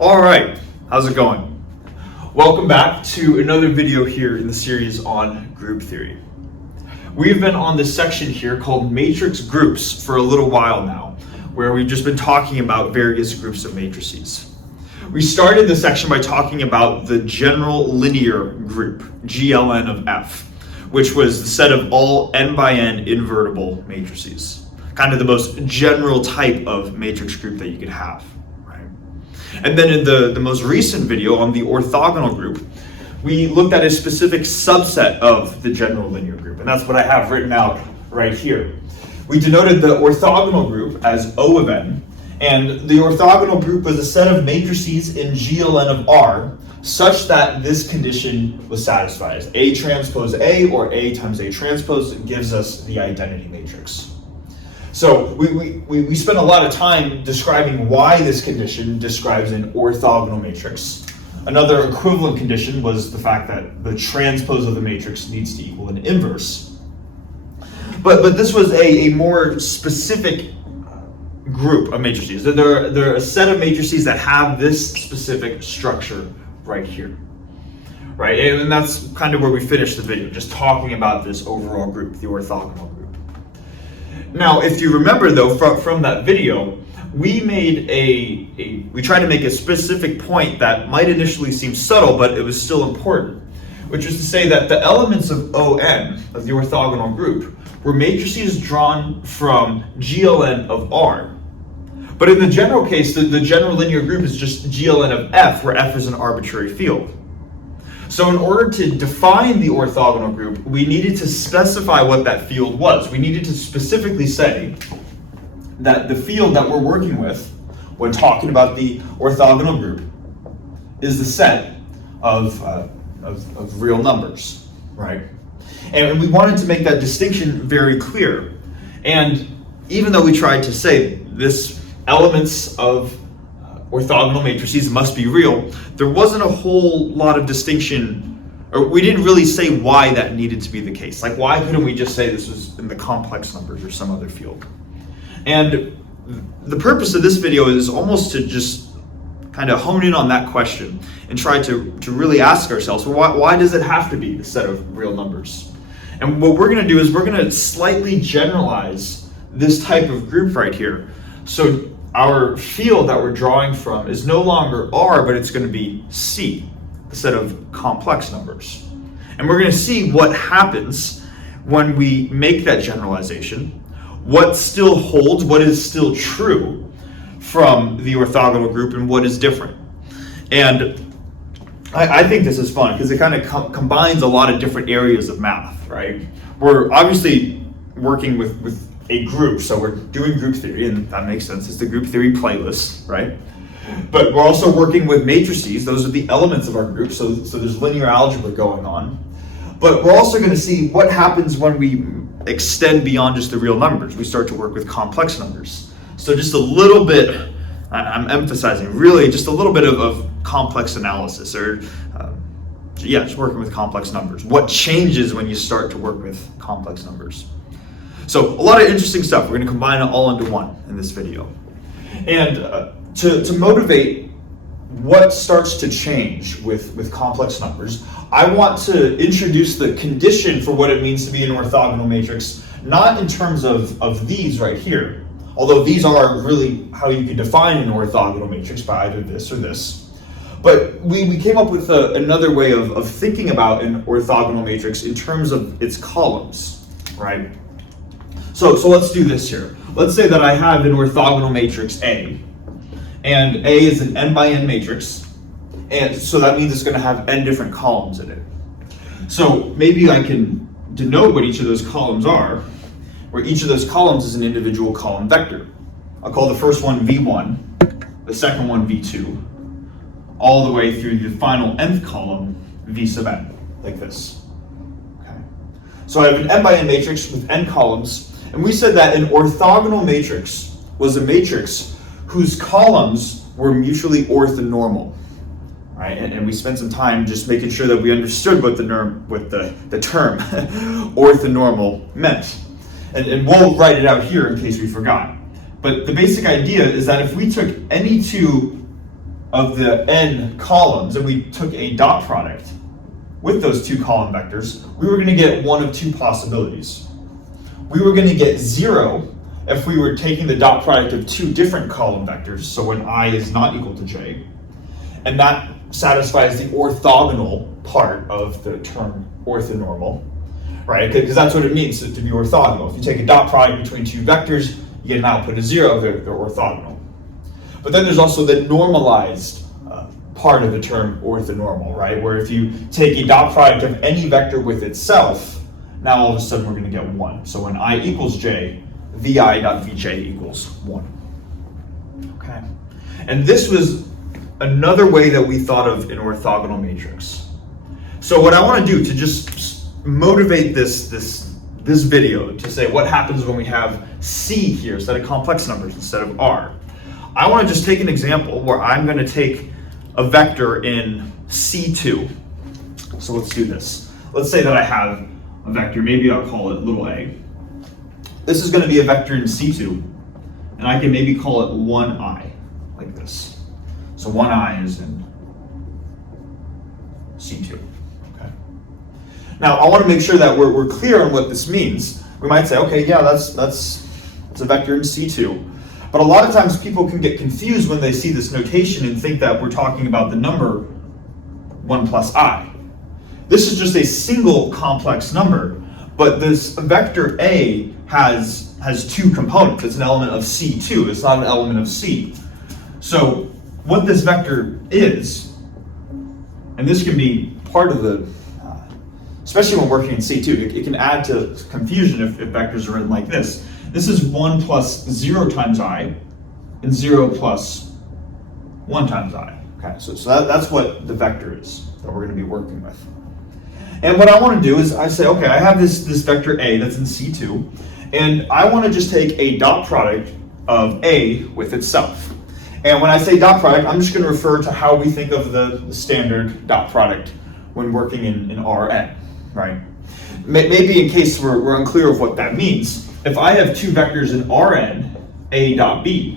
All right, how's it going? Welcome back to another video here in the series on group theory. We've been on this section here called matrix groups for a little while now, where we've just been talking about various groups of matrices. We started this section by talking about the general linear group, GLN of F, which was the set of all n by n invertible matrices, kind of the most general type of matrix group that you could have. And then in the most recent video on the orthogonal group, we looked at a specific subset of the general linear group, and that's what I have written out right here. We denoted the orthogonal group as O of n, and the orthogonal group was a set of matrices in GLN of R such that this condition was satisfied. A transpose A or A times A transpose gives us the identity matrix. So we spent a lot of time describing why this condition describes an orthogonal matrix. Another equivalent condition was the fact that the transpose of the matrix needs to equal an inverse. But this was a more specific group of matrices. There are a set of matrices that have this specific structure right here. Right, and that's kind of where we finished the video, just talking about this overall group, the orthogonal group. Now, if you remember though, from that video, we tried to make a specific point that might initially seem subtle, but it was still important, which is to say that the elements of ON, of the orthogonal group, were matrices drawn from GLN of R. But in the general case, the general linear group is just GLN of F, where F is an arbitrary field. So in order to define the orthogonal group, we needed to specify what that field was. We needed to specifically say that the field that we're working with when talking about the orthogonal group is the set of real numbers, right? And we wanted to make that distinction very clear. And even though we tried to say this elements of orthogonal matrices must be real, there wasn't a whole lot of distinction, or we didn't really say why that needed to be the case. Like, why couldn't we just say this was in the complex numbers or some other field? And the purpose of this video is almost to just kind of hone in on that question and try to really ask ourselves, well, why does it have to be the set of real numbers? And what we're going to do is we're going to slightly generalize this type of group right here. So our field that we're drawing from is no longer R, but it's going to be C, the set of complex numbers. And we're going to see what happens when we make that generalization, what still holds, what is still true from the orthogonal group, and what is different. And I think this is fun because it kind of combines a lot of different areas of math, right? We're obviously working with a group, so we're doing group theory, and that makes sense. It's the group theory playlist, right? But we're also working with matrices. Those are the elements of our group, so there's linear algebra going on. But we're also going to see what happens when we extend beyond just the real numbers. We start to work with complex numbers. So just a little bit, I'm emphasizing, really just a little bit of complex analysis, or just working with complex numbers. What changes when you start to work with complex numbers? So a lot of interesting stuff. We're going to combine it all into one in this video. And to motivate what starts to change with complex numbers, I want to introduce the condition for what it means to be an orthogonal matrix, not in terms of these right here, although these are really how you can define an orthogonal matrix, by either this or this. But we came up with another way of thinking about an orthogonal matrix in terms of its columns, right? So let's do this here. Let's say that I have an orthogonal matrix A, and A is an n by n matrix, and so that means it's going to have n different columns in it. So maybe I can denote what each of those columns are, where each of those columns is an individual column vector. I'll call the first one V1, the second one V2, all the way through the final nth column V sub n, like this. Okay. So I have an n by n matrix with n columns. And we said that an orthogonal matrix was a matrix whose columns were mutually orthonormal, right? And we spent some time just making sure that we understood what the term orthonormal meant. And we'll write it out here in case we forgot. But the basic idea is that if we took any two of the n columns and we took a dot product with those two column vectors, we were going to get one of two possibilities. We were going to get 0 if we were taking the dot product of two different column vectors, so when I is not equal to j, and that satisfies the orthogonal part of the term orthonormal, right? Because that's what it means to be orthogonal. If you take a dot product between two vectors, you get an output of 0, they're orthogonal. But then there's also the normalized part of the term orthonormal, right? Where if you take a dot product of any vector with itself, now all of a sudden we're going to get 1. So when I equals j, vi.vj equals 1. Okay. And this was another way that we thought of an orthogonal matrix. So what I want to do to just motivate this video to say what happens when we have c here instead of complex numbers instead of r, I want to just take an example where I'm going to take a vector in C2. So let's do this. Let's say that I have a vector, maybe I'll call it little a. This is going to be a vector in C2, and I can maybe call it 1i, like this. So 1i is in C2. Okay. Now I want to make sure that we're clear on what this means. We might say, okay, yeah, that's a vector in C2. But a lot of times people can get confused when they see this notation and think that we're talking about the number 1 plus I. This is just a single complex number, but this vector A has two components. It's an element of C2. It's not an element of C. So what this vector is, and this can be part of the, especially when working in C2, it can add to confusion if vectors are written like this. This is 1 plus 0 times I, and 0 plus 1 times I. Okay, so that's what the vector is that we're going to be working with. And what I want to do is I say, okay, I have this vector A that's in C2, and I want to just take a dot product of A with itself. And when I say dot product, I'm just going to refer to how we think of the standard dot product when working in Rn, right? Maybe in case we're unclear of what that means, if I have two vectors in Rn, A dot B,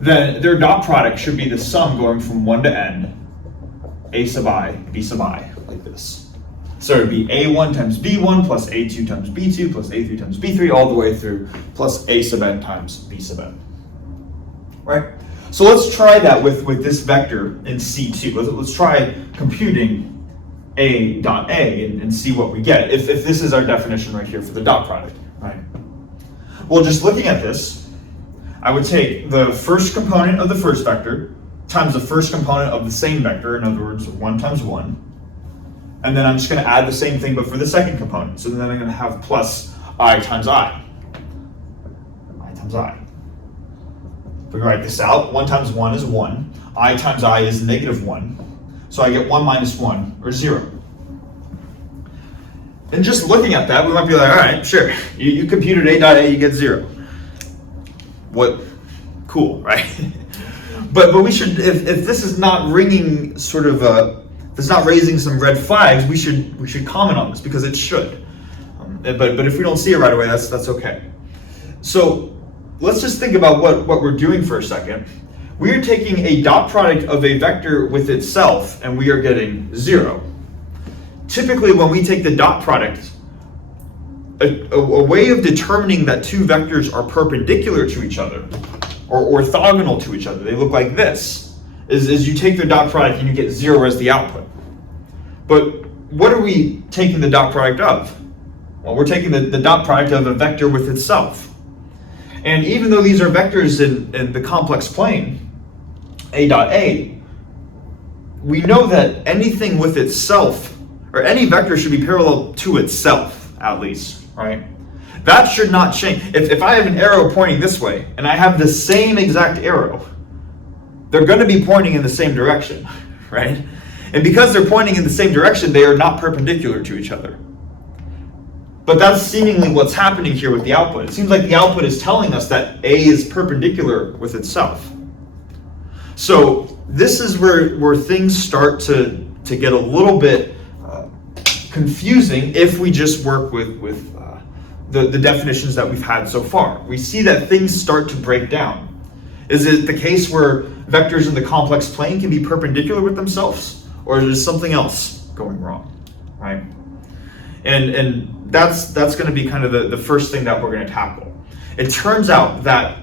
then their dot product should be the sum going from 1 to n, A sub I, B sub I, like this. So it would be A1 times B1 plus A2 times B2 plus A3 times B3 all the way through plus A sub n times B sub n. Right? So let's try that with this vector in C2. Let's try computing A dot A and see what we get if this is our definition right here for the dot product. Right. Well, just looking at this, I would take the first component of the first vector times the first component of the same vector, in other words, 1 times 1. And then I'm just going to add the same thing, but for the second component. So then I'm going to have plus I times I. I times I. If we write this out, 1 times 1 is 1. I times I is negative 1. So I get 1 minus 1, or 0. And just looking at that, we might be like, all right, sure. You computed A dot A, you get 0. What? Cool, right? but we should, if this is not ringing sort of if it's not raising some red flags, we should comment on this because it should. But if we don't see it right away, that's okay. So let's just think about what we're doing for a second. We are taking a dot product of a vector with itself, and we are getting 0. Typically, when we take the dot product, a way of determining that two vectors are perpendicular to each other or orthogonal to each other, they look like this, is you take their dot product and you get 0 as the output. But what are we taking the dot product of? Well, we're taking the dot product of a vector with itself. And even though these are vectors in the complex plane, A dot A, we know that anything with itself, or any vector should be parallel to itself, at least, right? That should not change. If I have an arrow pointing this way, and I have the same exact arrow, they're going to be pointing in the same direction, right? And because they're pointing in the same direction, they are not perpendicular to each other. But that's seemingly what's happening here with the output. It seems like the output is telling us that A is perpendicular with itself. So this is where things start to get a little bit confusing if we just work with the definitions that we've had so far. We see that things start to break down. Is it the case where vectors in the complex plane can be perpendicular with themselves, or is there something else going wrong, right? And that's going to be kind of the first thing that we're going to tackle. It turns out that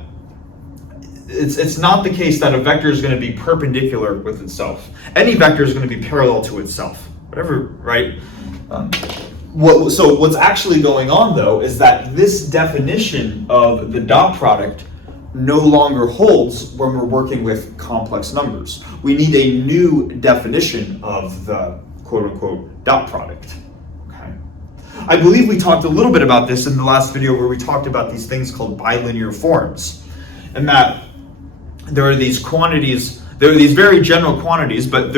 it's not the case that a vector is going to be perpendicular with itself. Any vector is going to be parallel to itself, whatever, right? So what's actually going on, though, is that this definition of the dot product no longer holds when we're working with complex numbers. We need a new definition of the quote-unquote dot product. Okay. I believe we talked a little bit about this in the last video where we talked about these things called bilinear forms, and that there are these quantities, there are these very general quantities, but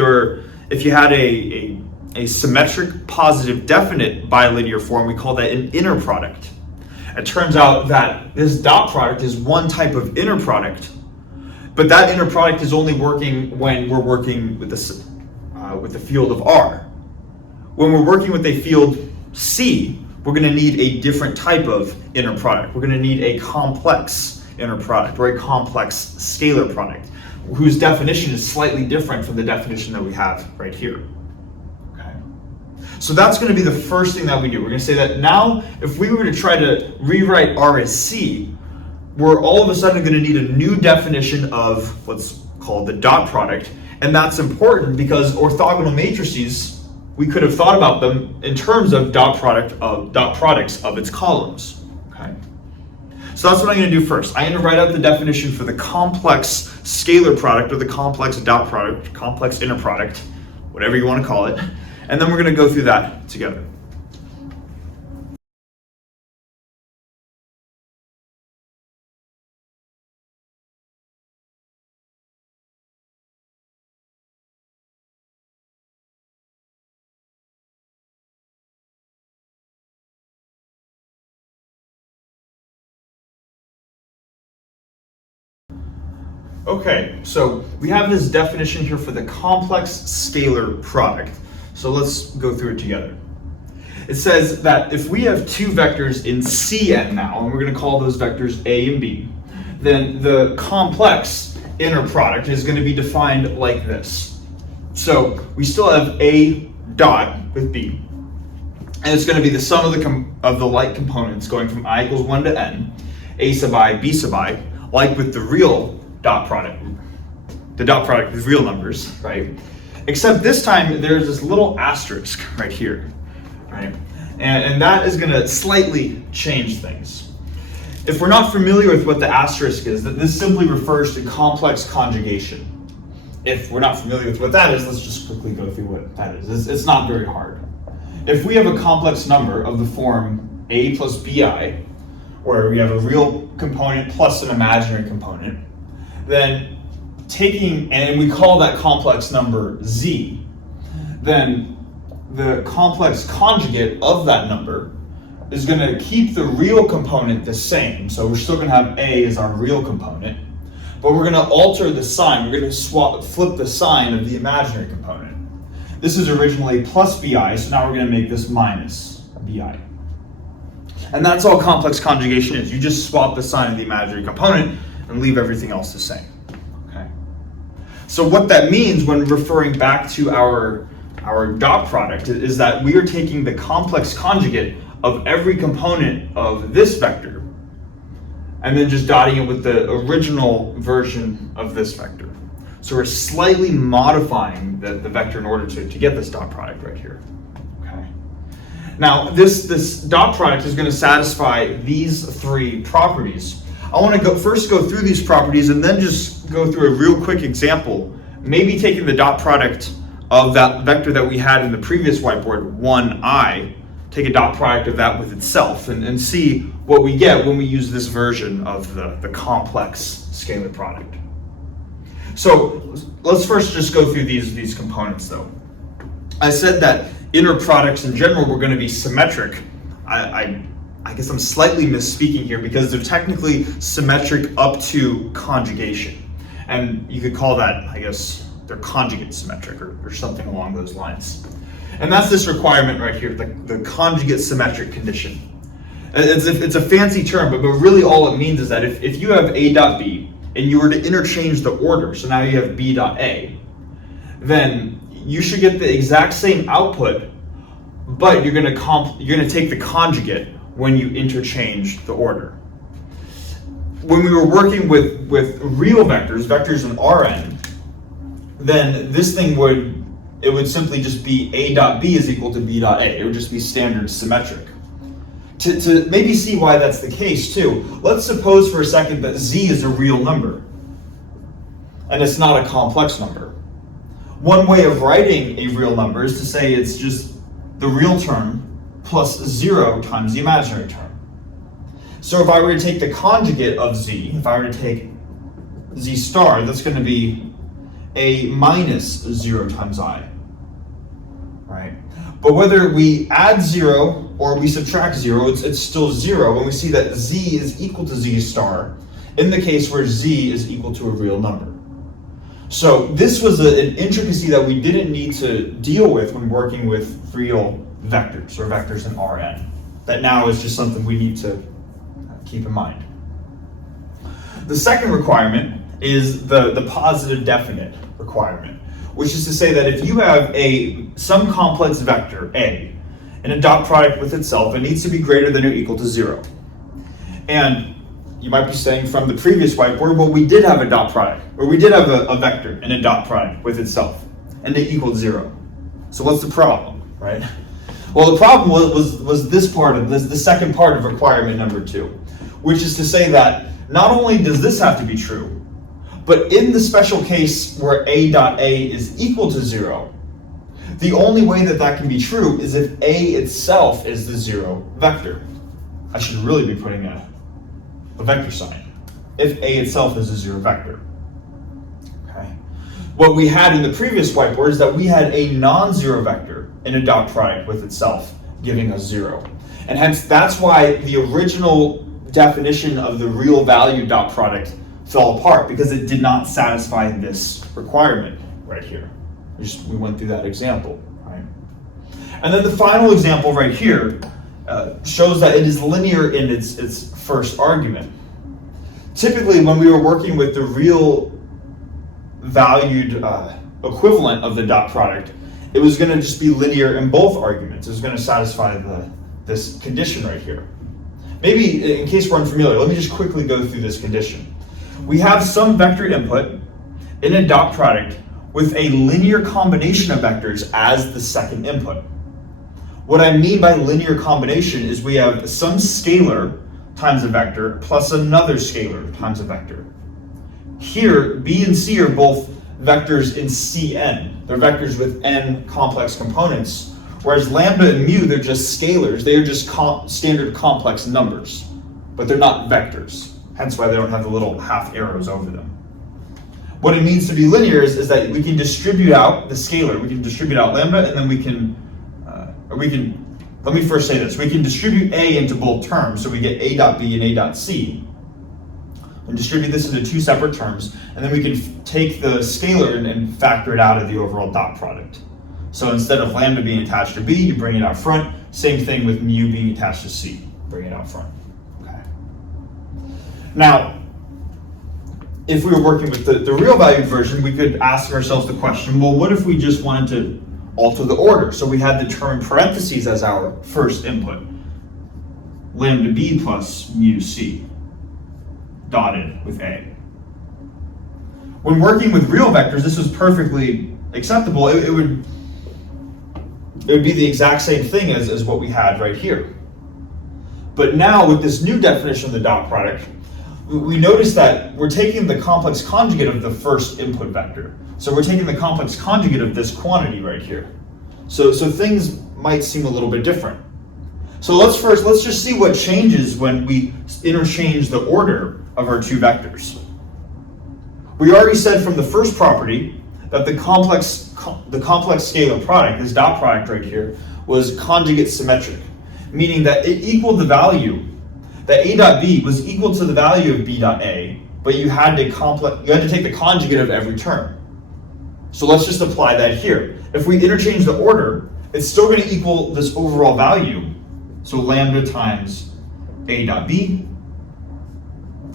if you had a symmetric positive definite bilinear form, we call that an inner product. It turns out that this dot product is one type of inner product, but that inner product is only working when we're working with the field of R. When we're working with a field C, we're going to need a different type of inner product. We're going to need a complex inner product or a complex scalar product, whose definition is slightly different from the definition that we have right here. So that's going to be the first thing that we do. We're going to say that now, if we were to try to rewrite R as C, we're all of a sudden going to need a new definition of what's called the dot product. And that's important because orthogonal matrices, we could have thought about them in terms of dot products of its columns. Okay. So that's what I'm going to do first. I'm going to write out the definition for the complex scalar product or the complex dot product, complex inner product, whatever you want to call it. And then we're going to go through that together. Okay, so we have this definition here for the complex scalar product. So let's go through it together. It says that if we have two vectors in Cn now, and we're going to call those vectors A and B, then the complex inner product is going to be defined like this. So we still have A dot with B, and it's going to be the sum of the like components going from I equals 1 to n, A sub I, B sub I, like with the real dot product. The dot product with real numbers, right? Except this time there's this little asterisk right here, right? And that is going to slightly change things. If we're not familiar with what the asterisk is, this simply refers to complex conjugation. If we're not familiar with what that is, let's just quickly go through what that is. It's not very hard. If we have a complex number of the form A plus BI, where we have a real component plus an imaginary component, then and we call that complex number Z, then the complex conjugate of that number is going to keep the real component the same. So we're still going to have A as our real component, but we're going to alter the sign. We're going to flip the sign of the imaginary component. This is originally plus BI, so now we're going to make this minus BI. And that's all complex conjugation is. You just swap the sign of the imaginary component and leave everything else the same. So what that means when referring back to our dot product is that we are taking the complex conjugate of every component of this vector and then just dotting it with the original version of this vector. So we're slightly modifying the vector in order to get this dot product right here. Okay. Now this dot product is going to satisfy these three properties. I want to first go through these properties and then just go through a real quick example, maybe taking the dot product of that vector that we had in the previous whiteboard, 1i, take a dot product of that with itself and see what we get when we use this version of the complex scalar product. So let's first just go through these components though. I said that inner products in general were going to be symmetric. I guess I'm slightly misspeaking here because they're technically symmetric up to conjugation. And you could call that, I guess, they're conjugate symmetric or something along those lines. And that's this requirement right here, the conjugate symmetric condition. It's a fancy term, but really all it means is that if you have A dot B and you were to interchange the order, so now you have b dot a, then you should get the exact same output, but you're going to take the conjugate when you interchange the order. When we were working with real vectors in Rn, then this thing would simply just be a dot b is equal to b dot a. It would just be standard symmetric. To maybe see why that's the case too, let's suppose for a second that z is a real number, and it's not a complex number. One way of writing a real number is to say it's just the real term plus 0 times the imaginary term. So if I were to take the conjugate of z, if I were to take z star, that's going to be a minus 0 times I, right? But whether we add 0 or we subtract 0, it's still 0 when we see that z is equal to z star in the case where z is equal to a real number. So this was an intricacy that we didn't need to deal with when working with real vectors or vectors in Rn. That now is just something we need to keep in mind. The second requirement is the positive definite requirement, which is to say that if you have some complex vector A and a dot product with itself, it needs to be greater than or equal to 0. And you might be saying from the previous whiteboard, well, we did have a dot product, or we did have a vector and a dot product with itself, and they equaled 0. So what's the problem, right? Well, the problem was this part of the second part of requirement number 2, which is to say that not only does this have to be true, but in the special case where a dot a is equal to 0, the only way that can be true is if a itself is the 0 vector. I should really be putting a vector sign. If a itself is a 0 vector. Okay. What we had in the previous whiteboard is that we had a non-zero vector in a dot product with itself, giving us 0. And hence, that's why the original definition of the real value dot product fell apart, because it did not satisfy this requirement right here. We went through that example, right? And then the final example right here shows that it is linear in its first argument. Typically, when we were working with the real valued equivalent of the dot product, it was going to just be linear in both arguments. It was going to satisfy this condition right here. Maybe, in case we're unfamiliar, let me just quickly go through this condition. We have some vector input in a dot product with a linear combination of vectors as the second input. What I mean by linear combination is we have some scalar times a vector plus another scalar times a vector. Here, b and c are both vectors in Cn. They're vectors with n complex components, whereas lambda and mu, they're just scalars. They are just standard complex numbers, but they're not vectors. Hence why they don't have the little half arrows over them. What it means to be linear is that we can distribute out the scalar. We can distribute out lambda, and then let me first say this. We can distribute a into both terms, so we get a dot b and a dot c. And distribute this into two separate terms, and then we can take the scalar and factor it out of the overall dot product. So instead of lambda being attached to b, you bring it out front. Same thing with mu being attached to c. Bring it out front. Okay. Now, if we were working with the real valued version, we could ask ourselves the question, well, what if we just wanted to alter the order? So we had the term parentheses as our first input. Lambda b plus mu c, dotted with a. When working with real vectors, this was perfectly acceptable. It would be the exact same thing as what we had right here. But now with this new definition of the dot product, we notice that we're taking the complex conjugate of the first input vector. So we're taking the complex conjugate of this quantity right here. So things might seem a little bit different. So let's just see what changes when we interchange the order of our two vectors. We already said from the first property that the complex scalar product, this dot product right here, was conjugate symmetric, meaning that it equaled the value, that a dot b was equal to the value of b dot a, but you had to take the conjugate of every term. So let's just apply that here. If we interchange the order, it's still going to equal this overall value. So lambda times a dot b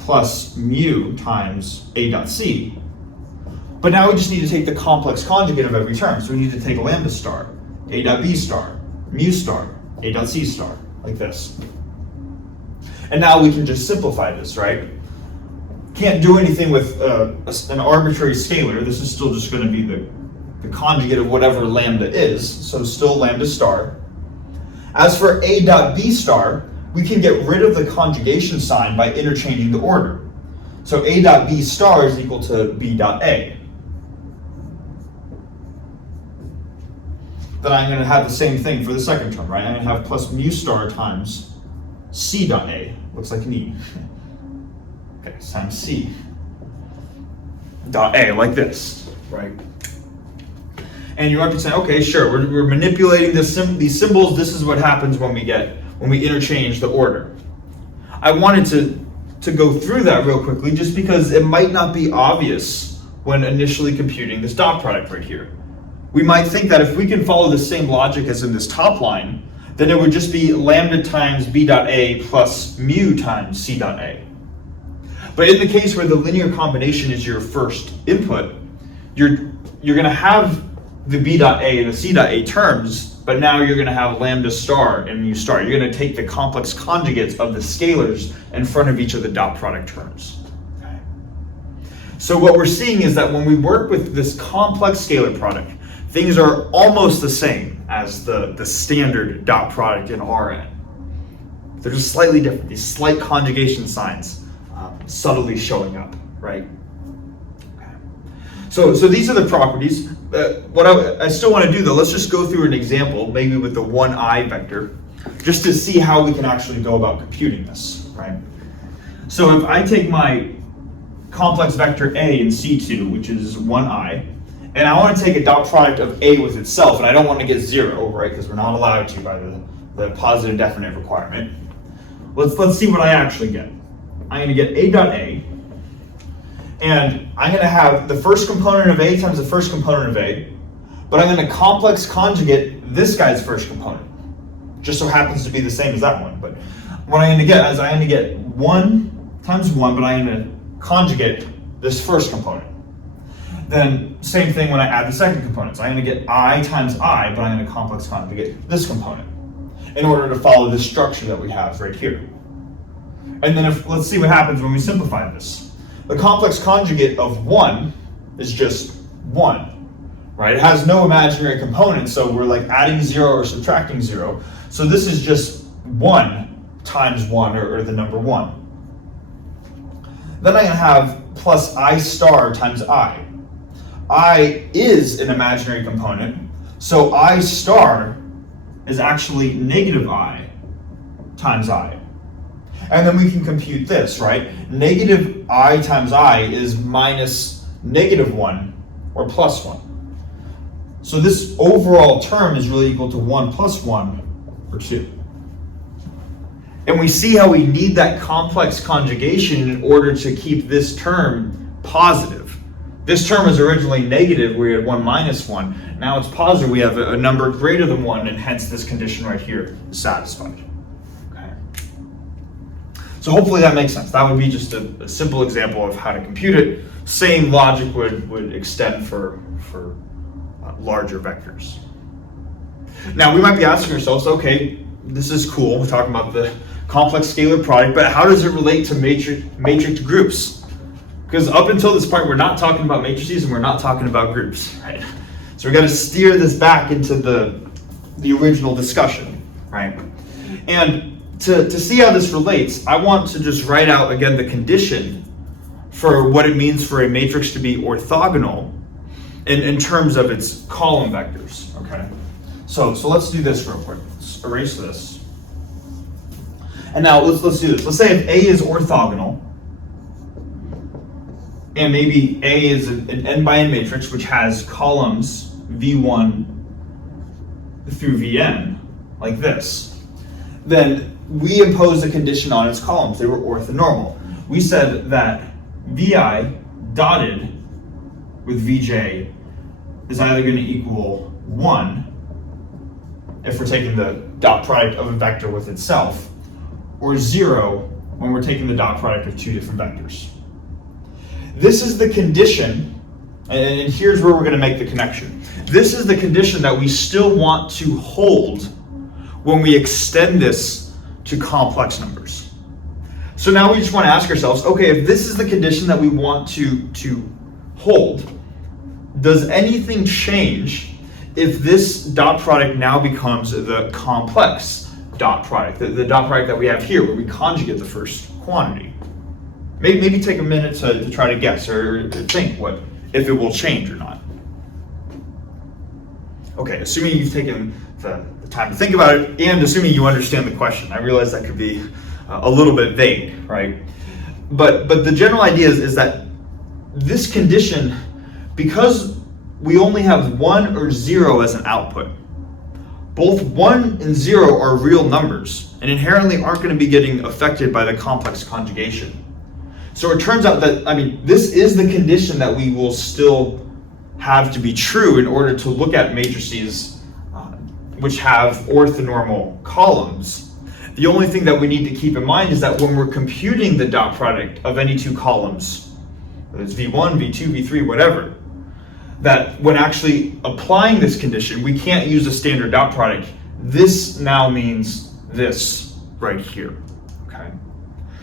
plus mu times A dot C. But now we just need to take the complex conjugate of every term. So we need to take lambda star, A dot B star, mu star, A dot C star, like this. And now we can just simplify this, right? Can't do anything with an arbitrary scalar. This is still just going to be the conjugate of whatever lambda is, so still lambda star. As for A dot B star, we can get rid of the conjugation sign by interchanging the order. So A dot B star is equal to B dot A. Then I'm going to have the same thing for the second term, right? I'm going to have plus mu star times C dot A. Looks like an E. Okay, so times C dot A, like this, right? And you might be saying, okay, sure, we're manipulating these symbols. This is what happens when we interchange the order. I wanted to go through that real quickly just because it might not be obvious when initially computing this dot product right here. We might think that if we can follow the same logic as in this top line, then it would just be lambda times B dot A plus mu times C dot A. But in the case where the linear combination is your first input, you're going to have the B dot A and the C dot A terms, but now you're going to have lambda star and mu star. You're going to take the complex conjugates of the scalars in front of each of the dot product terms. Okay. So what we're seeing is that when we work with this complex scalar product, things are almost the same as the standard dot product in Rn. They're just slightly different, these slight conjugation signs subtly showing up, right? Okay. So these are the properties. What I still want to do though, let's just go through an example, maybe with the 1i vector, just to see how we can actually go about computing this, right? So if I take my complex vector A in C2, which is 1i, and I want to take a dot product of A with itself, and I don't want to get 0, right, because we're not allowed to by the positive definite requirement. Let's see what I actually get. I'm going to get A dot A, and I'm going to have the first component of A times the first component of A, but I'm going to complex conjugate this guy's first component. Just so happens to be the same as that one. But what I'm going to get is I'm going to get 1 times 1, but I'm going to conjugate this first component. Then same thing when I add the second component. So I'm going to get I times I, but I'm going to complex conjugate this component in order to follow this structure that we have right here. And then let's see what happens when we simplify this. The complex conjugate of 1 is just 1, right? It has no imaginary components, so we're like adding 0 or subtracting 0. So this is just 1 times 1, or the number 1. Then I'm going to have plus I star times I. I is an imaginary component, so I star is actually negative I times I. And then we can compute this, right? Negative I times I is minus negative 1 or plus 1. So this overall term is really equal to 1 plus 1 or 2. And we see how we need that complex conjugation in order to keep this term positive. This term was originally negative, we had 1 minus 1. Now it's positive, we have a number greater than 1, and hence this condition right here is satisfied. Okay. So hopefully that makes sense. That would be just a simple example of how to compute it. Same logic would extend for larger vectors. Now we might be asking ourselves, okay, this is cool, we're talking about the complex scalar product, but how does it relate to matrix groups? Because up until this point, we're not talking about matrices and we're not talking about groups, right? So we got to steer this back into the original discussion, right? And to see how this relates, I want to just write out again the condition for what it means for a matrix to be orthogonal in terms of its column vectors, okay? So let's do this real quick. Let's erase this. And now let's do this. Let's say if A is orthogonal, and maybe A is an n by n matrix which has columns v1 through vn, like this, then we impose a condition on its columns. They were orthonormal. We said that vi dotted with vj is either going to equal 1 if we're taking the dot product of a vector with itself, or 0 when we're taking the dot product of two different vectors. This is the condition, and here's where we're going to make the connection. This is the condition that we still want to hold when we extend this to complex numbers. So now we just want to ask ourselves, okay, if this is the condition that we want to hold, does anything change if this dot product now becomes the complex dot product, the dot product that we have here, where we conjugate the first quantity? Maybe take a minute to try to guess or to think what if it will change or not. Okay, assuming you've taken the time to think about it and assuming you understand the question. I realize that could be a little bit vague, right? But the general idea is that this condition, because we only have 1 or 0 as an output, both 1 and 0 are real numbers and inherently aren't going to be getting affected by the complex conjugation. So it turns out that, this is the condition that we will still have to be true in order to look at matrices which have orthonormal columns. The only thing that we need to keep in mind is that when we're computing the dot product of any two columns, whether it's V1, V2, V3, whatever, that when actually applying this condition, we can't use a standard dot product. This now means this right here, okay?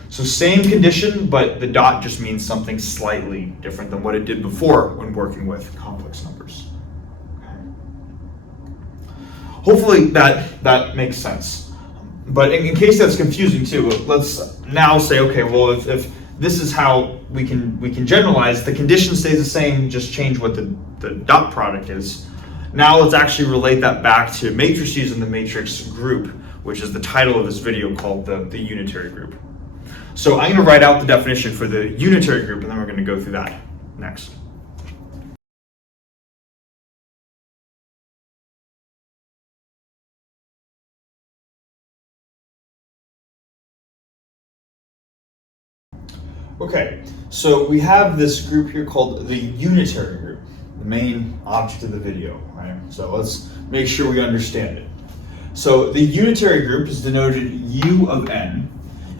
So same condition, but the dot just means something slightly different than what it did before when working with complex numbers. Okay. Hopefully that makes sense. But in case that's confusing too, let's now say, okay, well, if this is how we can generalize, the condition stays the same, just change what the dot product is. Now let's actually relate that back to matrices in the matrix group, which is the title of this video, called the unitary group. So I'm going to write out the definition for the unitary group, and then we're going to go through that next. Okay, so we have this group here called the unitary group, the main object of the video, right? So let's make sure we understand it. So the unitary group is denoted U of n,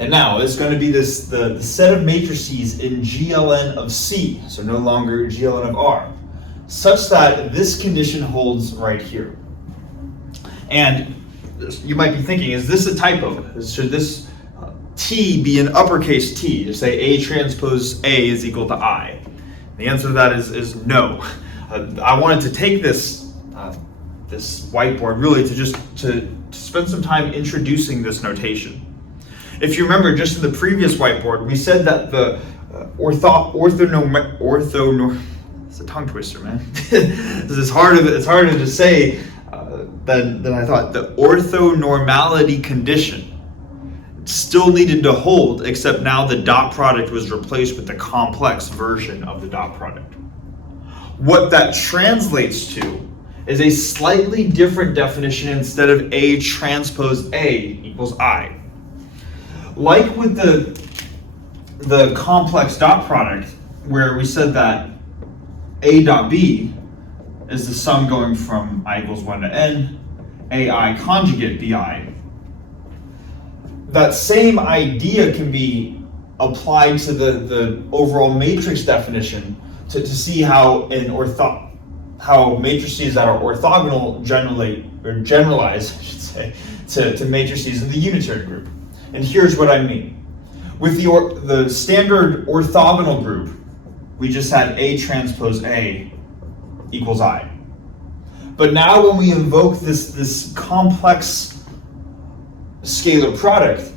and now it's going to be the set of matrices in GLN of C, so no longer GLN of R, such that this condition holds right here. And you might be thinking, is this a typo? Should this T be an uppercase T, to say A transpose A is equal to I? The answer to that is no. I wanted to take this whiteboard really to spend some time introducing this notation. If you remember, just in the previous whiteboard, we said that the it's a tongue twister, man. It's harder to say than I thought. The orthonormality condition still needed to hold, except now the dot product was replaced with the complex version of the dot product. What that translates to is a slightly different definition. Instead of A transpose A equals I. Like with the complex dot product, where we said that A dot B is the sum going from I equals 1 to n, AI conjugate BI. That same idea can be applied to the overall matrix definition to see how matrices that are orthogonal generalize, I should say, to matrices in the unitary group. And here's what I mean. With the standard orthogonal group, we just had A transpose A equals I. But now when we invoke this complex scalar product,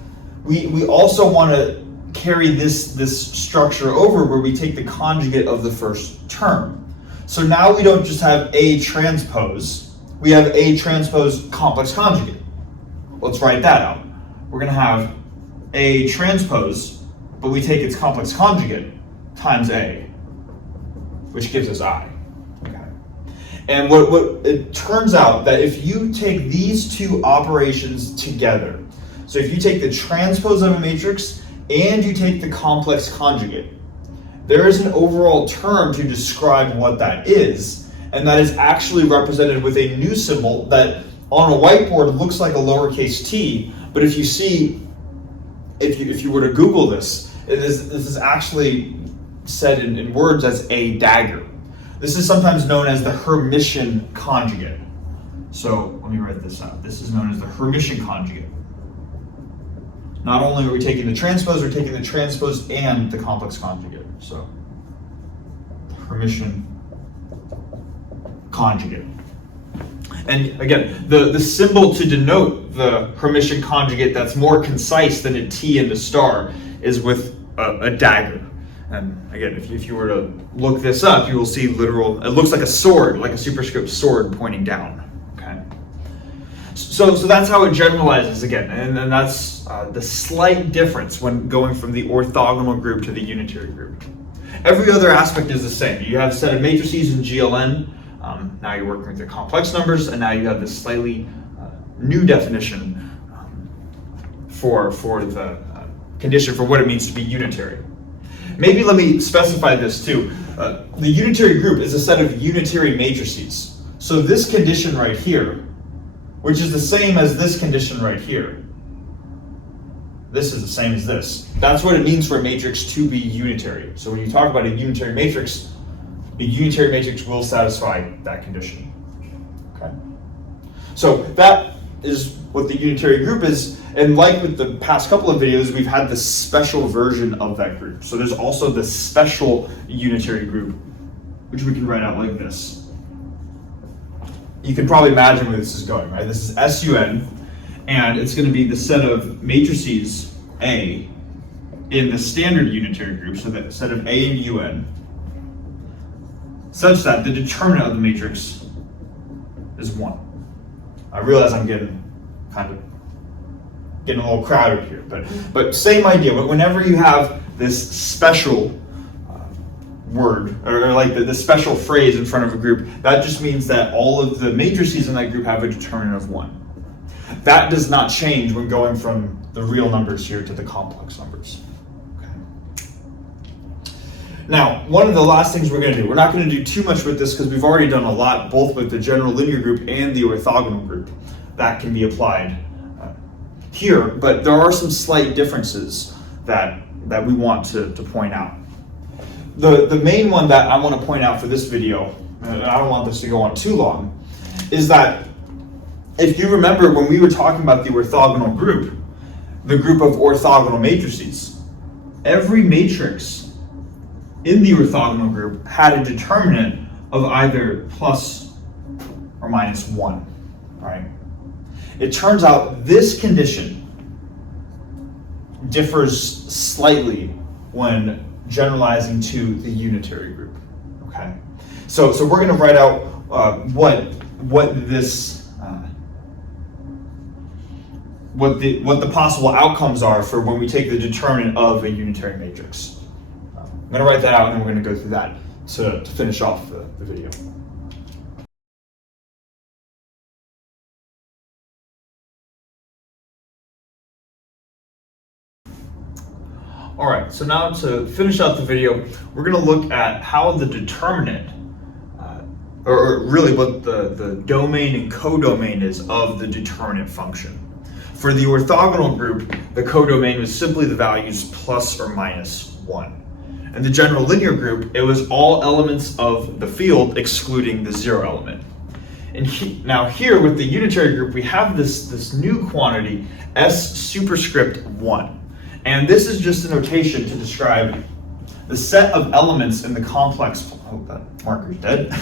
we also want to carry this structure over where we take the conjugate of the first term. So now we don't just have A transpose, we have A transpose complex conjugate. Let's write that out. We're going to have A transpose, but we take its complex conjugate times A, which gives us I. Okay. And what it turns out that if you take these two operations together, so if you take the transpose of a matrix and you take the complex conjugate, there is an overall term to describe what that is, and that is actually represented with a new symbol that on a whiteboard looks like a lowercase t, but if you see if you were to Google this, this is actually said in words as a dagger. This is sometimes known as the Hermitian conjugate. So let me write this out. This is known as the Hermitian conjugate. Not only are we taking the transpose, we're taking the transpose and the complex conjugate. So the Hermitian conjugate. And again, the symbol to denote the Hermitian conjugate that's more concise than a T and a star is with a dagger. And again, if you were to look this up, you will see literal, it looks like a sword, like a superscript sword pointing down. Okay. So that's how it generalizes again. And that's the slight difference when going from the orthogonal group to the unitary group. Every other aspect is the same. You have a set of matrices in GLN. Now you're working with the complex numbers, and now you have this slightly new definition for the condition for what it means to be unitary. Maybe let me specify this too. The unitary group is a set of unitary matrices. So this condition right here, which is the same as this condition right here, this is the same as this. That's what it means for a matrix to be unitary. So when you talk about a unitary matrix will satisfy that condition. Okay. So that is what the unitary group is, and like with the past couple of videos, we've had this special version of that group. So there's also the special unitary group, which we can write out like this. You can probably imagine where this is going, right? This is SUN, and it's going to be the set of matrices A in the standard unitary group, so that set of A and UN, such that the determinant of the matrix is 1. I realize I'm getting a little crowded here, but same idea. But whenever you have this special word, or like the special phrase in front of a group, that just means that all of the matrices in that group have a determinant of 1. That does not change when going from the real numbers here to the complex numbers. Now, one of the last things we're going to do, we're not going to do too much with this because we've already done a lot, both with the general linear group and the orthogonal group. That can be applied here, but there are some slight differences that we want to point out. The main one that I want to point out for this video, and I don't want this to go on too long, is that if you remember when we were talking about the orthogonal group, the group of orthogonal matrices, every matrix in the orthogonal group had a determinant of either plus or minus 1, right? It turns out this condition differs slightly when generalizing to the unitary group, okay? So we're going to write out what the possible outcomes are for when we take the determinant of a unitary matrix. I'm going to write that out, and then we're going to go through that to finish off the video. All right, so now to finish out the video, we're going to look at how the determinant, or really what the domain and codomain is of the determinant function. For the orthogonal group, the codomain was simply the values plus or minus 1. In the general linear group, it was all elements of the field excluding the 0 element. And now here with the unitary group, we have this new quantity, S superscript 1. And this is just a notation to describe the set of elements in the complex, oh, that marker's dead,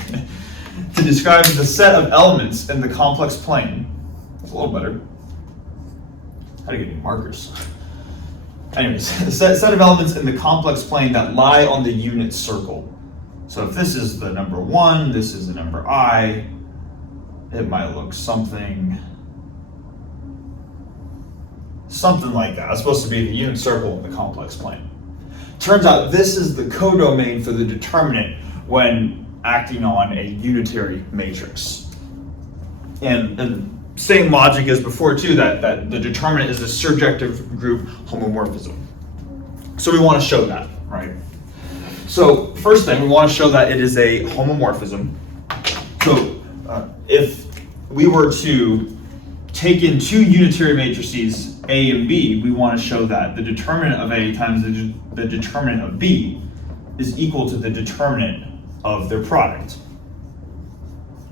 to describe the set of elements in the complex plane. That's a little better. How do you get any markers? Anyways, the set of elements in the complex plane that lie on the unit circle. So if this is the number 1, this is the number I, it might look something like that. It's supposed to be the unit circle in the complex plane. Turns out this is the codomain for the determinant when acting on a unitary matrix. And same logic as before too, that the determinant is a surjective group homomorphism. So we want to show that, right? So first thing, we want to show that it is a homomorphism. So if we were to taken two unitary matrices, A and B, we want to show that the determinant of A times the determinant of B is equal to the determinant of their product,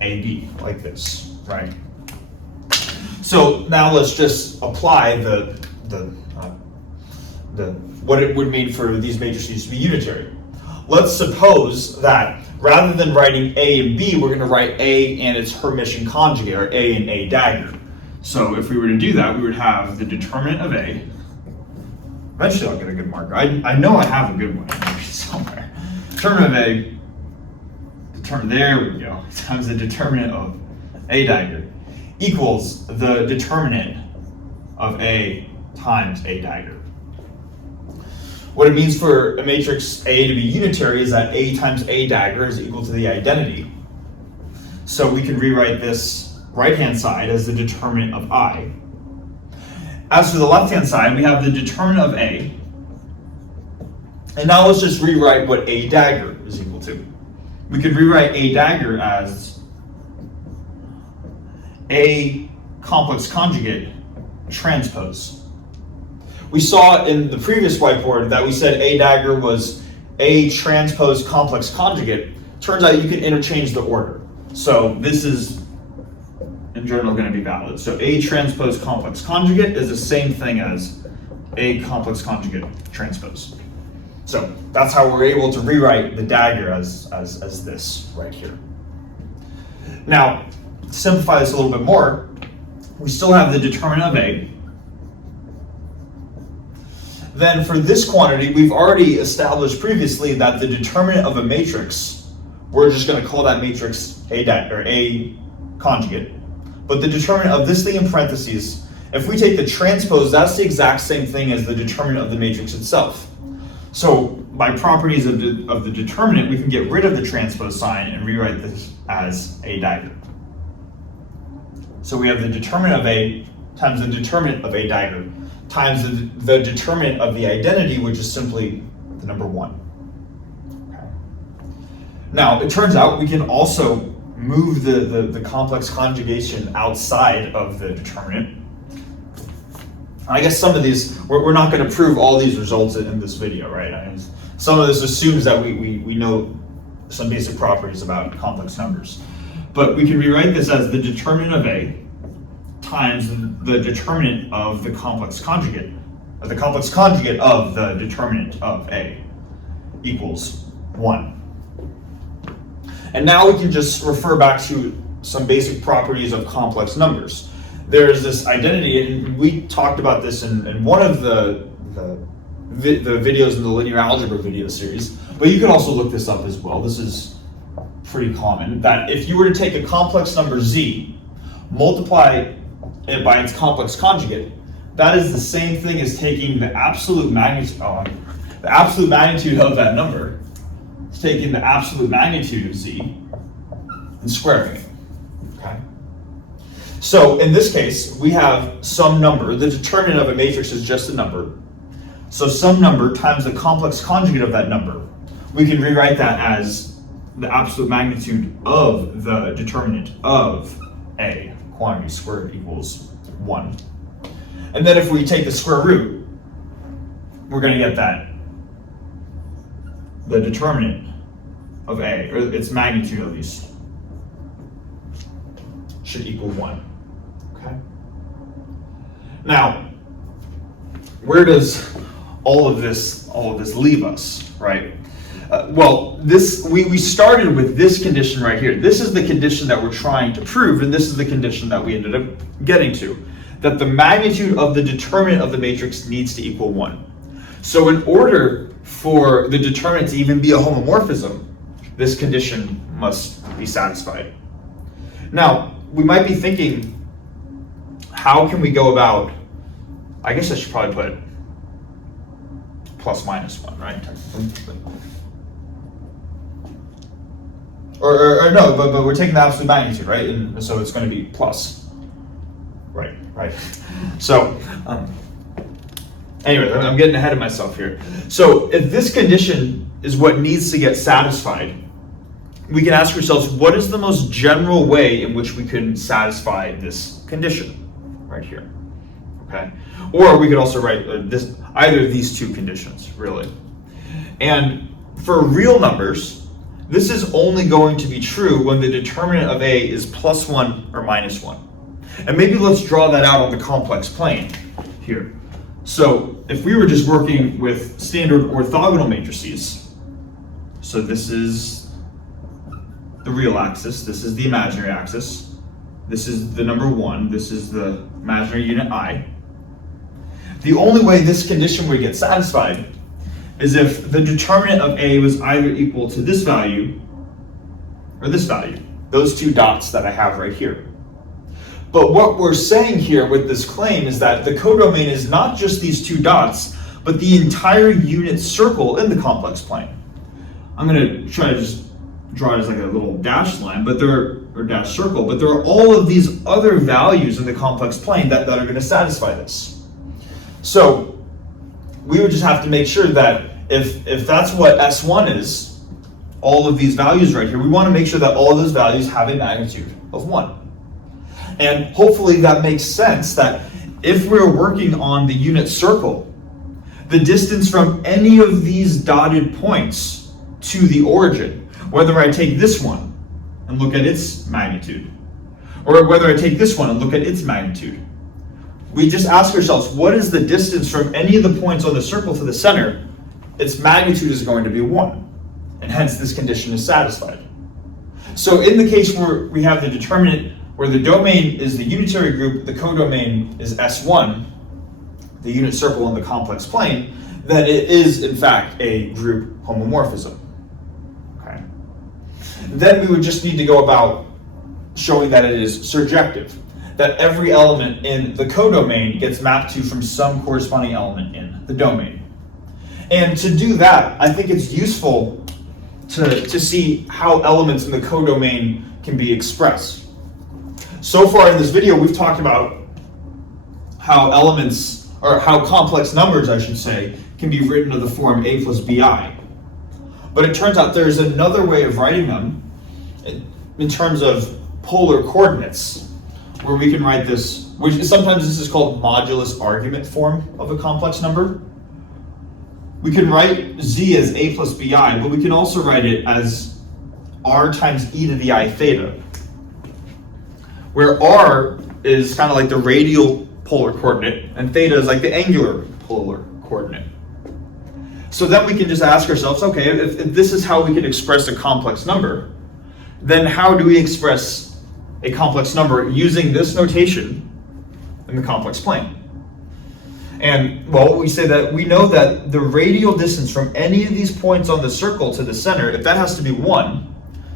AB, like this, right? So now let's just apply what it would mean for these matrices to be unitary. Let's suppose that rather than writing A and B, we're going to write A and its Hermitian conjugate, or A and A dagger. So if we were to do that, we would have the determinant of A. Eventually I'll get a good marker. I know I have a good one somewhere. Determinant of A, there we go, times the determinant of A dagger equals the determinant of A times A dagger. What it means for a matrix A to be unitary is that A times A dagger is equal to the identity. So we can rewrite this right-hand side as the determinant of I. As for the left-hand side, we have the determinant of A. And now let's just rewrite what A dagger is equal to. We could rewrite A dagger as A complex conjugate transpose. We saw in the previous whiteboard that we said A dagger was A transpose complex conjugate. Turns out you can interchange the order. So this is, in general, going to be valid. So A transpose complex conjugate is the same thing as A complex conjugate transpose. So that's how we're able to rewrite the dagger as this right here. Now, to simplify this a little bit more, we still have the determinant of A. Then for this quantity, we've already established previously that the determinant of a matrix, we're just going to call that matrix A dagger, or A conjugate. But the determinant of this thing in parentheses, if we take the transpose, that's the exact same thing as the determinant of the matrix itself. So by properties of the determinant, we can get rid of the transpose sign and rewrite this as A dagger. So we have the determinant of A times the determinant of A dagger times the determinant of the identity, which is simply the number 1. Okay. Now, it turns out we can also move the complex conjugation outside of the determinant. I guess some of these, we're not going to prove all these results in this video, right? I mean, some of this assumes that we know some basic properties about complex numbers. But we can rewrite this as the determinant of A times the determinant of the complex conjugate, or the complex conjugate of the determinant of A equals 1. And now we can just refer back to some basic properties of complex numbers. There's this identity, and we talked about this in one of the videos in the linear algebra video series, but you can also look this up as well. This is pretty common, that if you were to take a complex number Z, multiply it by its complex conjugate, that is the same thing as taking the absolute magnitude of that number. It's taking the absolute magnitude of Z and squaring it. Okay. So in this case, we have some number. The determinant of a matrix is just a number. So some number times the complex conjugate of that number. We can rewrite that as the absolute magnitude of the determinant of A quantity squared equals 1. And then if we take the square root, we're going to get that the determinant of A, or its magnitude at least, should equal 1. Okay. Now, where does all of this leave us, right? Well, we started with this condition right here. This is the condition that we're trying to prove, and this is the condition that we ended up getting to, that the magnitude of the determinant of the matrix needs to equal 1. So in order for the determinant to even be a homomorphism, this condition must be satisfied. Now, we might be thinking, how can we go about, I guess I should probably put plus minus 1, right? Or no, but we're taking the absolute magnitude, right? And so it's going to be plus. Right. So, anyway, I'm getting ahead of myself here. So if this condition is what needs to get satisfied, we can ask ourselves, what is the most general way in which we can satisfy this condition? right here. Okay, or we could also write either of these two conditions, really. And for real numbers, this is only going to be true when the determinant of A is +1 or -1. And maybe let's draw that out on the complex plane here. So if we were just working with standard orthogonal matrices, so this is the real axis, this is the imaginary axis, this is the number 1, this is the imaginary unit I. The only way this condition would get satisfied is if the determinant of A was either equal to this value or this value, those two dots that I have right here. But what we're saying here with this claim is that the codomain is not just these two dots, but the entire unit circle in the complex plane. I'm going to try to just draw it as like a little dashed line, or dashed circle, but there are all of these other values in the complex plane that are going to satisfy this. So we would just have to make sure that if that's what S1 is, all of these values right here, we want to make sure that all of those values have a magnitude of 1. And hopefully that makes sense, that if we're working on the unit circle, the distance from any of these dotted points to the origin, whether I take this one and look at its magnitude, or whether I take this one and look at its magnitude, we just ask ourselves, what is the distance from any of the points on the circle to the center? Its magnitude is going to be 1, and hence this condition is satisfied. So in the case where we have the determinant where the domain is the unitary group, the codomain is S1, the unit circle in the complex plane, then it is in fact a group homomorphism. Okay. Then we would just need to go about showing that it is surjective, that every element in the codomain gets mapped to from some corresponding element in the domain. And to do that, I think it's useful to see how elements in the codomain can be expressed. So far in this video, we've talked about how elements, or how complex numbers, I should say, can be written in the form A plus BI. But it turns out there's another way of writing them in terms of polar coordinates, where we can write this, which is, sometimes this is called modulus argument form of a complex number. We can write z as A plus BI, but we can also write it as r times e to the I theta, where r is kind of like the radial polar coordinate, and theta is like the angular polar coordinate. So then we can just ask ourselves, okay, if this is how we can express a complex number, then how do we express a complex number using this notation in the complex plane? And well, we say that we know that the radial distance from any of these points on the circle to the center, if that has to be 1,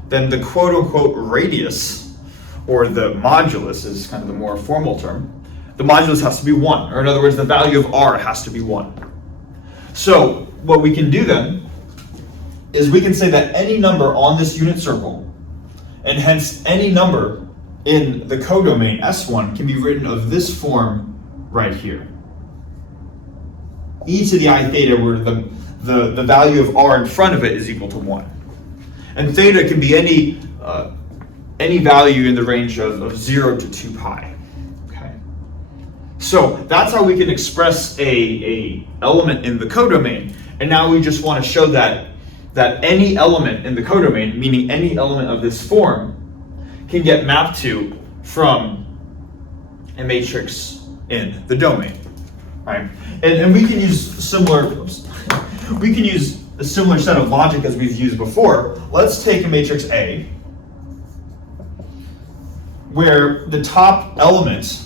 then the quote-unquote radius, or the modulus is kind of the more formal term, the modulus has to be 1, or in other words, the value of r has to be 1. So what we can do then is we can say that any number on this unit circle, and hence any number in the codomain S1, can be written of this form right here. E to the I theta, where the value of r in front of it is equal to 1. And theta can be any value in the range of 0 to 2 pi. Okay. So that's how we can express a element in the codomain. And now we just want to show that any element in the codomain, meaning any element of this form, can get mapped to from a matrix in the domain. Right? And we can use a similar set of logic as we've used before. Let's take a matrix A, where the top element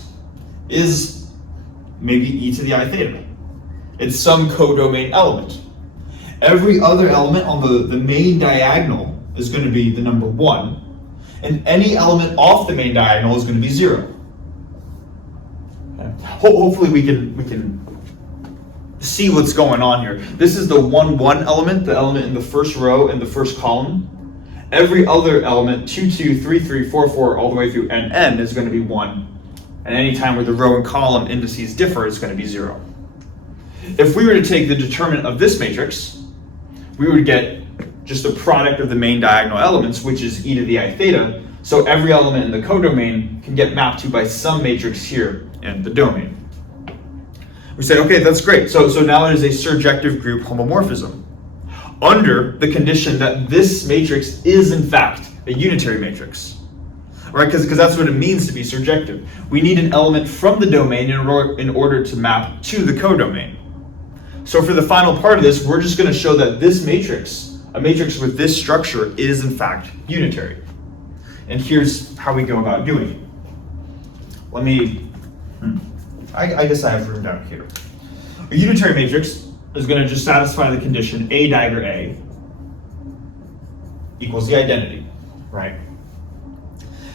is maybe e to the I theta. It's some codomain element. Every other element on the main diagonal is going to be the number 1, and any element off the main diagonal is going to be 0. Okay. Hopefully we can see what's going on here. This is the 1, 1 element, the element in the first row in the first column. Every other element, 2, 2, 3, 3, 4, 4, all the way through n is going to be 1. And any time where the row and column indices differ, it's going to be 0. If we were to take the determinant of this matrix, we would get just the product of the main diagonal elements, which is e to the I theta. So every element in the codomain can get mapped to by some matrix here in the domain. We say, okay, that's great. So now it is a surjective group homomorphism under the condition that this matrix is in fact a unitary matrix, right? Because that's what it means to be surjective. We need an element from the domain in order to map to the codomain. So for the final part of this, we're just going to show that this matrix, a matrix with this structure, is in fact unitary. And here's how we go about doing it. Let me, I guess I have room down here. A unitary matrix is going to just satisfy the condition A dagger A equals the identity, right?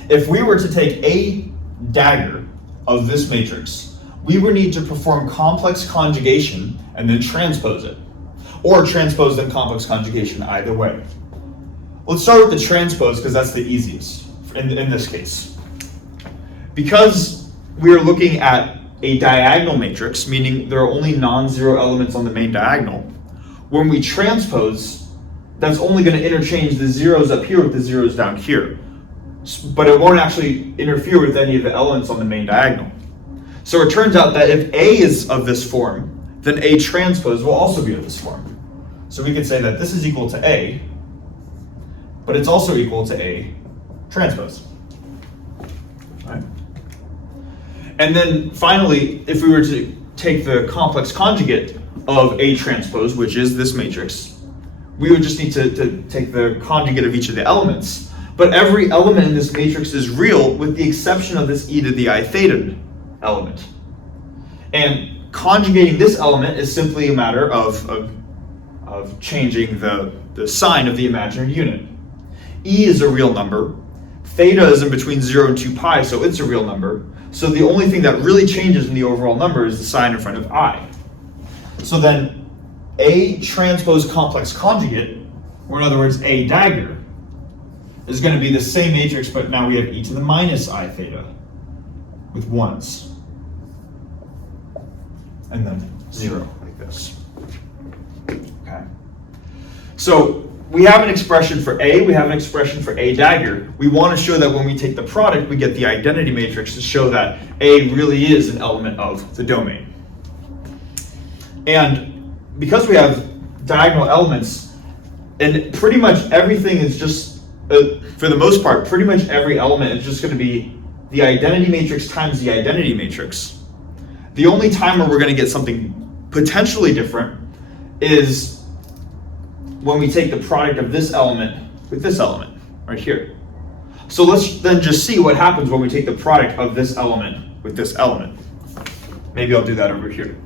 If we were to take A dagger of this matrix, we would need to perform complex conjugation and then transpose it, or transpose then complex conjugation, either way. Let's start with the transpose because that's the easiest in this case. Because we are looking at a diagonal matrix, meaning there are only non-zero elements on the main diagonal, when we transpose, that's only going to interchange the zeros up here with the zeros down here. But it won't actually interfere with any of the elements on the main diagonal. So it turns out that if A is of this form, then A transpose will also be of this form. So we could say that this is equal to A, but it's also equal to A transpose. Right? And then finally, if we were to take the complex conjugate of A transpose, which is this matrix, we would just need to take the conjugate of each of the elements. But every element in this matrix is real with the exception of this e to the I theta element. And conjugating this element is simply a matter of changing the sign of the imaginary unit. E is a real number. Theta is in between 0 and 2 pi, so it's a real number. So the only thing that really changes in the overall number is the sign in front of I. So then A transpose complex conjugate, or in other words, A dagger, is going to be the same matrix, but now we have e to the minus I theta with ones. And then 0, like this. Okay. So we have an expression for A, we have an expression for A dagger. We want to show that when we take the product, we get the identity matrix to show that A really is an element of the domain. And because we have diagonal elements, and pretty much everything is just, for the most part, pretty much every element is just going to be the identity matrix times the identity matrix. The only time where we're going to get something potentially different is when we take the product of this element with this element, right here. So let's then just see what happens when we take the product of this element with this element. Maybe I'll do that over here.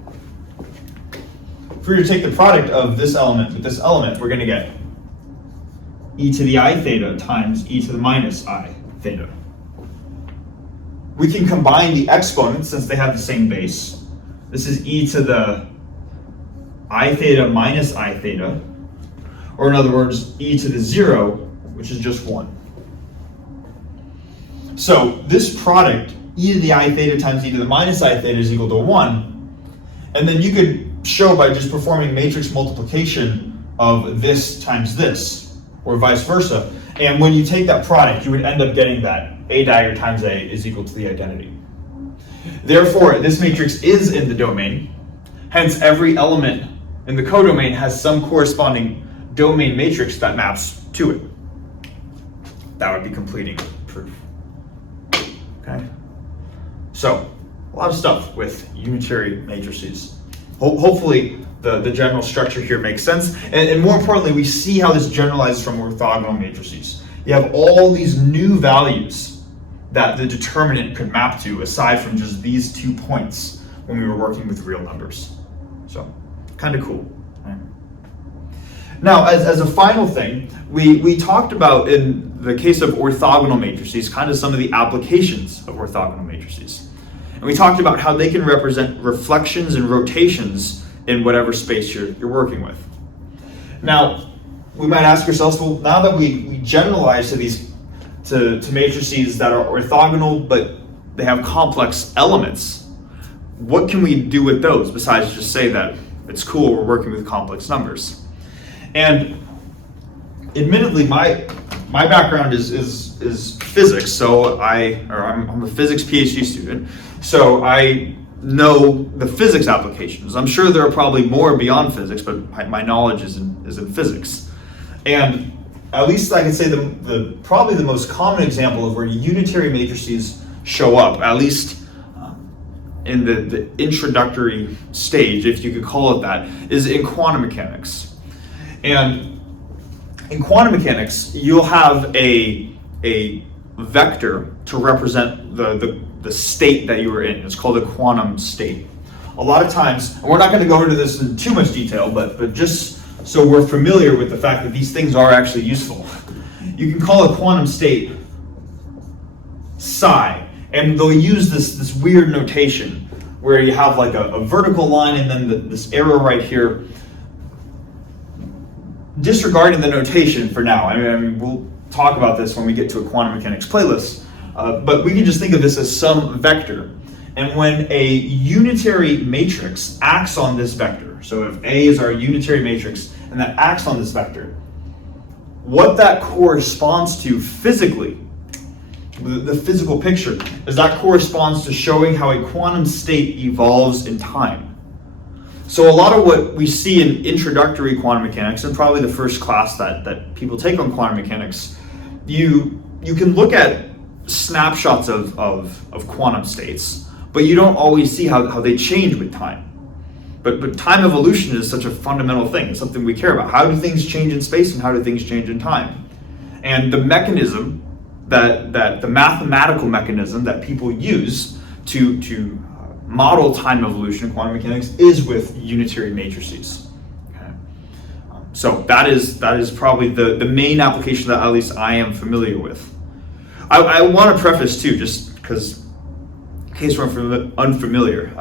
If we were to take the product of this element with this element, we're going to get e to the I theta times e to the minus I theta. We can combine the exponents since they have the same base. This is e to the I theta minus I theta, or in other words, e to the 0, which is just 1. So this product, e to the I theta times e to the minus I theta, is equal to 1. And then you could show by just performing matrix multiplication of this times this, or vice versa. And when you take that product, you would end up getting that A dagger times A is equal to the identity. Therefore, this matrix is in the domain. Hence, every element in the codomain has some corresponding domain matrix that maps to it. That would be completing proof. Okay? So, a lot of stuff with unitary matrices. Hopefully, the general structure here makes sense. And more importantly, we see how this generalizes from orthogonal matrices. You have all these new values that the determinant could map to aside from just these 2 points when we were working with real numbers. So, kind of cool. Right? Now, as a final thing, we talked about, in the case of orthogonal matrices, kind of some of the applications of orthogonal matrices. And we talked about how they can represent reflections and rotations in whatever space you're working with. Now, we might ask ourselves, well, now that we generalize to these to matrices that are orthogonal, but they have complex elements, what can we do with those besides just say that it's cool, we're working with complex numbers? And admittedly, my background is physics, so I'm a physics PhD student. So I know the physics applications. I'm sure there are probably more beyond physics, but my knowledge is in physics. And at least I can say probably the most common example of where unitary matrices show up, at least in the introductory stage, if you could call it that, is in quantum mechanics. And in quantum mechanics, you'll have a vector to represent the state that you were in. It's called a quantum state. A lot of times, and we're not going to go into this in too much detail, but just so we're familiar with the fact that these things are actually useful, you can call a quantum state psi. And they'll use this weird notation where you have like a vertical line and then this arrow right here. Disregarding the notation for now, I mean, we'll talk about this when we get to a quantum mechanics playlist, but we can just think of this as some vector. And when a unitary matrix acts on this vector, so if A is our unitary matrix and that acts on this vector, what that corresponds to physically, the physical picture, is that corresponds to showing how a quantum state evolves in time. So a lot of what we see in introductory quantum mechanics, and probably the first class that people take on quantum mechanics, you can look at snapshots of quantum states, but you don't always see how they change with time. But time evolution is such a fundamental thing. It's something we care about. How do things change in space and how do things change in time? And the mechanism that the mathematical mechanism that people use to model time evolution in quantum mechanics is with unitary matrices. Okay. So that is probably the main application that at least I am familiar with. I want to preface too, just because in case we're unfamiliar,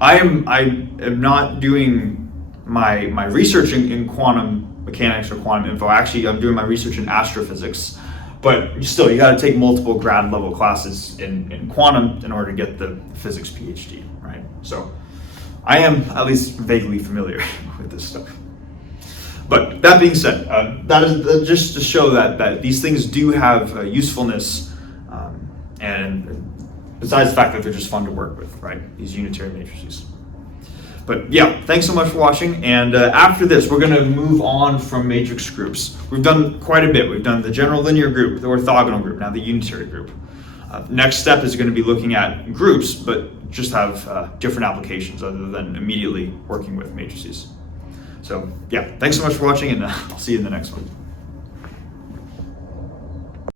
I am not doing my research in quantum mechanics or quantum info. Actually, I'm doing my research in astrophysics. But still, you got to take multiple grad level classes in quantum in order to get the physics PhD, right? So I am at least vaguely familiar with this stuff. But that being said, that is just to show that these things do have usefulness, and besides the fact that they're just fun to work with, right? These unitary matrices. But yeah, thanks so much for watching. And after this, we're going to move on from matrix groups. We've done quite a bit. We've done the general linear group, the orthogonal group, now the unitary group. Next step is going to be looking at groups, but just have different applications other than immediately working with matrices. So yeah, thanks so much for watching, and I'll see you in the next one.